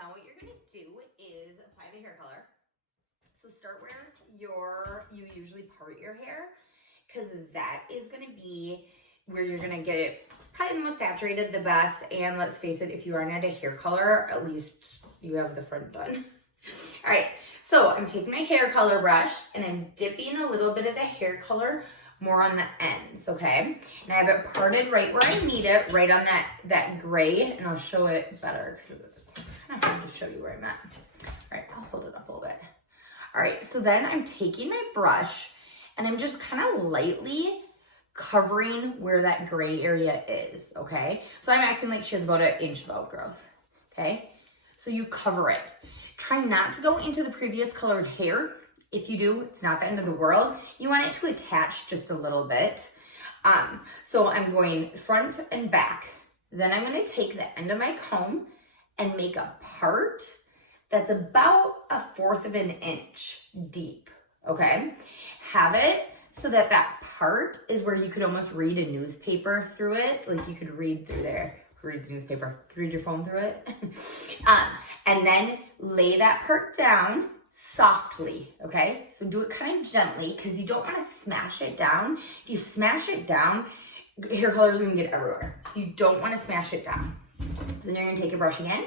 now what you're gonna do is apply the hair color. So start where you usually part your hair, because that is gonna be where you're gonna get it probably the most saturated, the best, and let's face it, if you aren't at a hair color, at least you have the front done. All right, so I'm taking my hair color brush and I'm dipping a little bit of the hair color more on the ends, okay? And I have it parted right where I need it, right on that gray, and I'll show it better because it's kind of hard to show you where I'm at. All right, I'll hold it up a little bit. All right, so then I'm taking my brush and I'm just kind of lightly covering where that gray area is, okay? So I'm acting like she has about 1 inch of outgrowth, okay? So you cover it. Try not to go into the previous colored hair. If you do, it's not the end of the world. You want it to attach just a little bit. So I'm going front and back. Then I'm gonna take the end of my comb and make a part that's about 1/4 of an inch deep, okay? Have it so that that part is where you could almost read a newspaper through it. Like you could read through there. Who reads newspaper? Could read your phone through it. And then lay that part down softly, okay? So do it kind of gently because you don't want to smash it down. If you smash it down, hair color is going to get everywhere. So you don't want to smash it down. So then you're going to take your brush again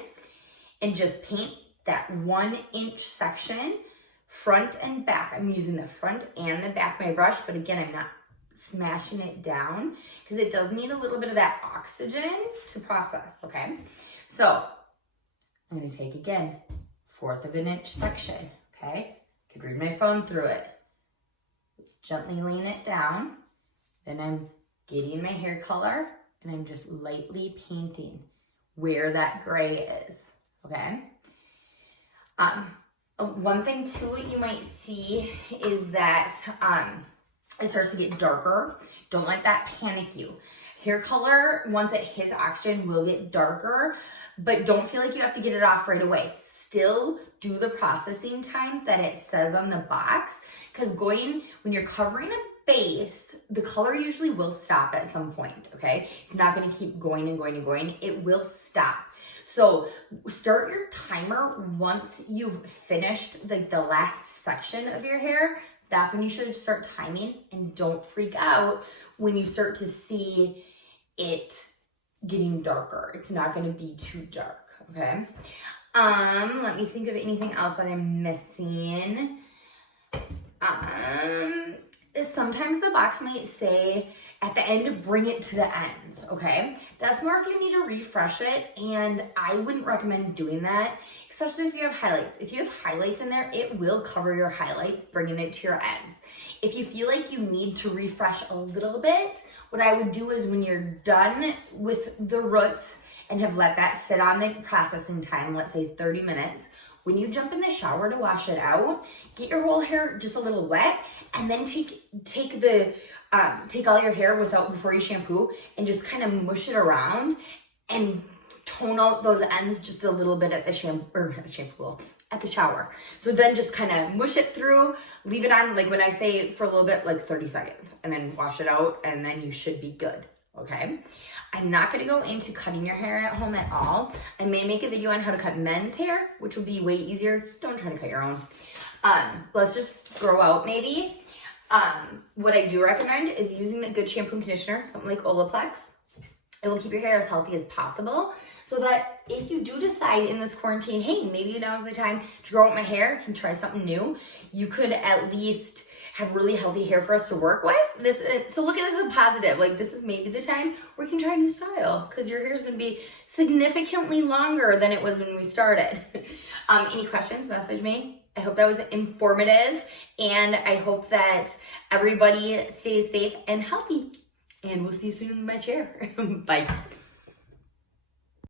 and just paint that 1 inch section front and back. I'm using the front and the back of my brush, but again, I'm not smashing it down because it does need a little bit of that oxygen to process, okay? So I'm going to take again 1/4 of an inch section, okay? I could read my phone through it. Gently laying it down. Then I'm getting my hair color and I'm just lightly painting where that gray is, okay? One thing too you might see is that it starts to get darker. Don't let that panic you. Hair color, once it hits oxygen, will get darker, but don't feel like you have to get it off right away. Still do the processing time that it says on the box, because when you're covering a base, the color usually will stop at some point, okay? It's not gonna keep going and going and going. It will stop. So start your timer once you've finished the last section of your hair. That's when you should start timing, and don't freak out when you start to see it getting darker. It's not gonna be too dark, okay? Let me think of anything else that I'm missing. Sometimes the box might say at the end, bring it to the ends, okay? That's more if you need to refresh it, and I wouldn't recommend doing that, especially if you have highlights. If you have highlights in there, it will cover your highlights, bringing it to your ends. If you feel like you need to refresh a little bit, what I would do is when you're done with the roots and have let that sit on the processing time, let's say 30 minutes, when you jump in the shower to wash it out, get your whole hair just a little wet, and then take all your hair before you shampoo and just kind of mush it around and tone out those ends just a little bit at at the shower. So then just kind of mush it through, leave it on, like when I say for a little bit, like 30 seconds, and then wash it out, and then you should be good, okay? I'm not gonna go into cutting your hair at home at all. I may make a video on how to cut men's hair, which will be way easier. Don't try to cut your own. Let's just grow out maybe. What I do recommend is using a good shampoo and conditioner, something like Olaplex. It will keep your hair as healthy as possible, so that if you do decide in this quarantine, hey, maybe now's the time to grow out my hair, can try something new, you could at least have really healthy hair for us to work with. So look at it as a positive. Like, this is maybe the time where you can try a new style, because your hair is going to be significantly longer than it was when we started. Any questions, message me. I hope that was informative, and I hope that everybody stays safe and healthy. And we'll see you soon in my chair. Bye.